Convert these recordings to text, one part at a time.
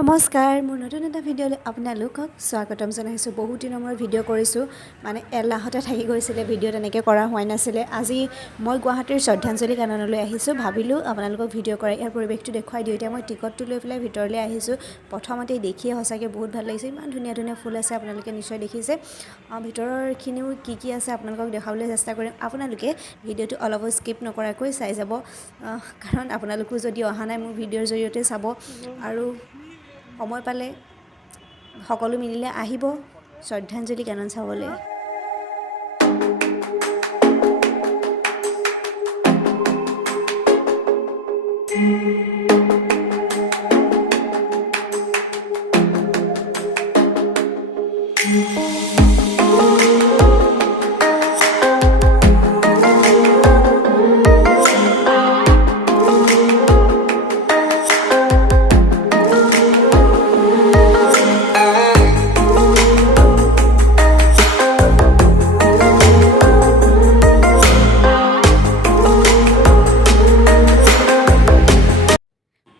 নমস্কাৰ মোৰ নতুন এটা ভিডিঅ'লৈ আপোনালোকক স্বাগতম জনাইছোঁ। বহুত দিনৰ মই ভিডিঅ' কৰিছোঁ, মানে এলাহতে থাকি গৈছিলে, ভিডিঅ' তেনেকৈ কৰা হোৱা নাছিলে। আজি মই গুৱাহাটীৰ শ্ৰদ্ধাঞ্জলি কাননলৈ আহিছোঁ। ভাবিলোঁ আপোনালোকক ভিডিঅ' কৰাই ইয়াৰ পৰিৱেশটো দেখুৱাই দিওঁ। এতিয়া মই টিকটটো লৈ পেলাই ভিতৰলৈ আহিছোঁ। প্ৰথমতেই দেখিয়ে সঁচাকৈ বহুত ভাল লাগিছে। ইমান ধুনীয়া ধুনীয়া ফুল আছে, আপোনালোকে নিশ্চয় দেখিছে। ভিতৰৰখিনিও কি আছে আপোনালোকক দেখাবলৈ চেষ্টা কৰিম। আপোনালোকে ভিডিঅ'টো অলপো স্কিপ নকৰাকৈ চাই যাব, কাৰণ আপোনালোকো যদি অহা নাই মোৰ ভিডিঅ'ৰ জৰিয়তে চাব। আৰু সময় পালে সকলো মিলিলে আহিব শ্ৰদ্ধাঞ্জলি কানন চাবলৈ।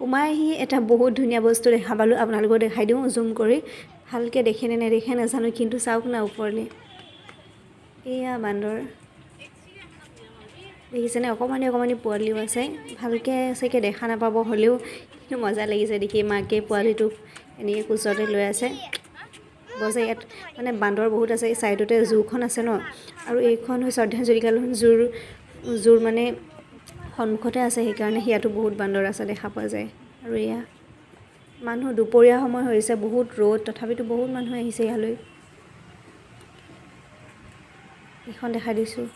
সোমাই আহি এটা বহুত ধুনীয়া বস্তু দেখা পালোঁ, আপোনালোকক দেখাই দিওঁ জুম কৰি। ভালকৈ দেখে নে নেদেখে নাজানো, কিন্তু চাওক না ওপৰলৈ, এয়া বান্দৰ দেখিছেনে? অকণমানি অকণমানি পোৱালিও আছে, ভালকৈ চাগে দেখা নাপাব, হ'লেও কিন্তু মজা লাগিছে দেখি। মাকে পোৱালিটোক এনেকৈ কোচতে লৈ আছে। বজাই ইয়াত মানে বান্দৰ বহুত আছে। এই ছাইডতে জুখন আছে ন, আৰু এইখন শ্ৰদ্ধাঞ্জলি কানন জুৰ মানে সন্মুখতে আছে, সেইকাৰণে ইয়াতো বহুত বান্দৰ আছে দেখা পোৱা যায়। আৰু এয়া মানুহ, দুপৰীয়া সময় হৈছে, বহুত ৰ'দ, তথাপিতো বহুত মানুহ আহিছে ইয়ালৈ। এইখন দেখাই দিছোঁ।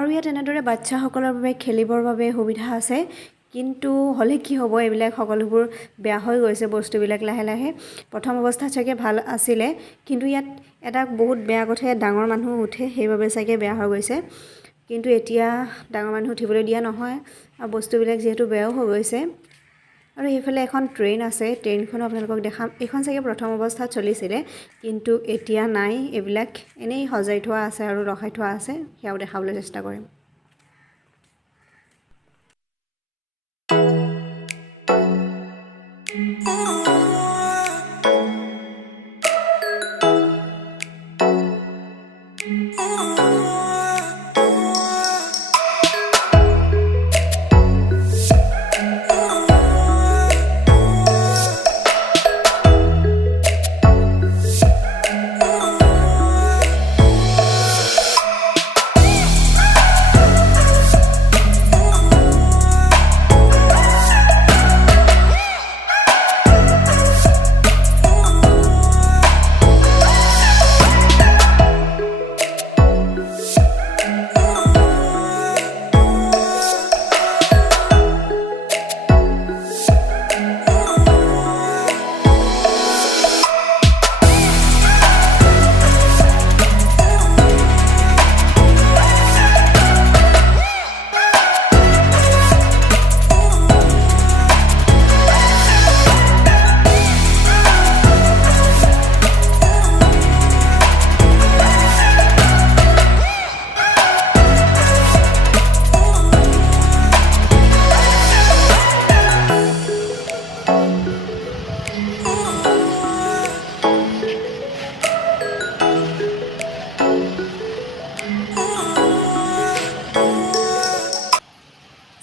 আৰু ইয়াত এনেদৰে বাচ্চাসকলৰ বাবে খেলিবৰ বাবে সুবিধা আছে, কিন্তু হ'লে কি হ'ব, এইবিলাক সকলোবোৰ বেয়া হৈ গৈছে বস্তুবিলাক লাহে লাহে। প্ৰথম অৱস্থাত চাগে ভাল আছিলে, কিন্তু ইয়াত এটা বহুত বেয়া কথা, ডাঙৰ মানুহ উঠে, সেইবাবে চাগে বেয়া হৈ গৈছে। কিন্তু এতিয়া ডাঙৰ মানুহ উঠিবলৈ দিয়া নহয়, আৰু বস্তুবিলাক যিহেতু বেয়াও হৈ গৈছে। আৰু সেইফালে এখন ট্ৰেইন আছে, ট্ৰেইনখনো আপোনালোকক দেখাম। এইখন চাগে প্ৰথম অৱস্থাত চলিছিলে, কিন্তু এতিয়া নাই। এইবিলাক এনেই সজাই থোৱা আছে আৰু ৰখাই থোৱা আছে, সেয়াও দেখাবলৈ চেষ্টা কৰিম।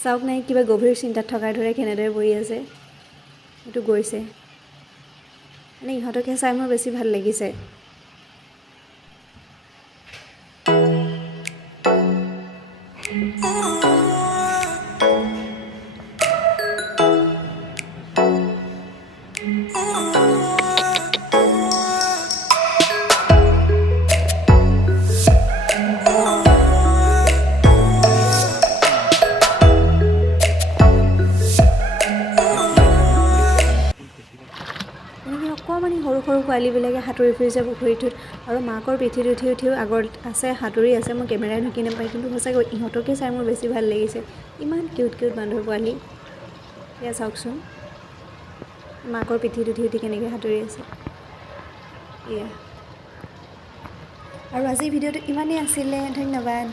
চাওক নাই কিবা গভীৰ চিন্তাত থকাৰ দৰে কেনেদৰে বহি আছে এইটো গৈছে মানে ইহঁতকে চাই মোৰ বেছি ভাল লাগিছে অকণমানি সৰু সৰু পোৱালীবিলাকে সাঁতুৰি ফুৰিছে পুখুৰীটোত আৰু মাকৰ পিঠিত উঠিও আগত আছে সাঁতুৰি আছে মই কেমেৰাই ঢুকি নাপায় কিন্তু সঁচাকৈ ইহঁতকে চাই মোৰ বেছি ভাল লাগিছে ইমান কিউট বান্দৰ পোৱালি এয়া চাওকচোন মাকৰ পিঠিত উঠি কেনেকৈ সাঁতুৰি আছে এয়া আৰু আজিৰ ভিডিঅ'টো ইমানেই আছিলে ধন্যবাদ